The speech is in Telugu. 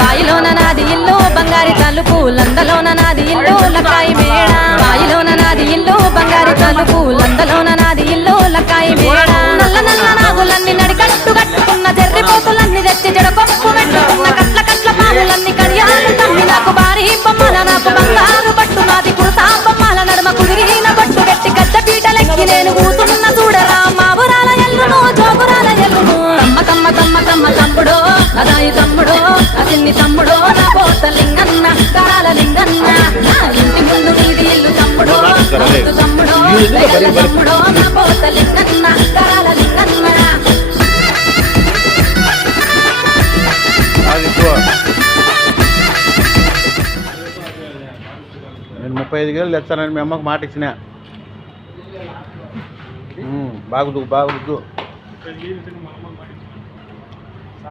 బాయిలోన నాది ఇల్లు బంగారి తలుపు లందలోన నాది ఇల్లు లక్కాయి మేడ బాయిలోన నాది ఇల్లు బంగారి తలుపు లందలోన నాది ఇల్లు లక్కాయి మేడ నల్ల నల్ల నాగులన్నీ నడికట్టు కట్టుకున్న చెర్రిపోతులన్నీ తెచ్చి జడకొప్పు పెట్టుకున్న కట్ల కట్ల పాములన్నీ కడియాలు తమ్మి నాకు భారీ బొమ్మల నాకు బంగారు పట్టు నాది కుర్తా బొమ్మల నడుమ కుదిరిన పట్టు గట్టి గడ్డ పీటలెక్కి నేను కూతున్న చూడరా మా ఊరాల ఎల్లును జోగురాల ఎల్లును తమ్మ తమ్మ తమ్మ తమ్మ తమ్ముడో అదాయి తమ్ముడో అసిన్ని తమ్ముడో నా పోత లింగన్న కరాల లింగన్న నా ఇంటి ముందు నీది ఇల్లు తమ్ముడో తమ్ముడో తమ్ముడో నా పోత లింగన్న కరాల లింగన్న నేను 35 కిలోలు తెస్తానని మీ అమ్మకు మాట ఇచ్చిన. బాగుదు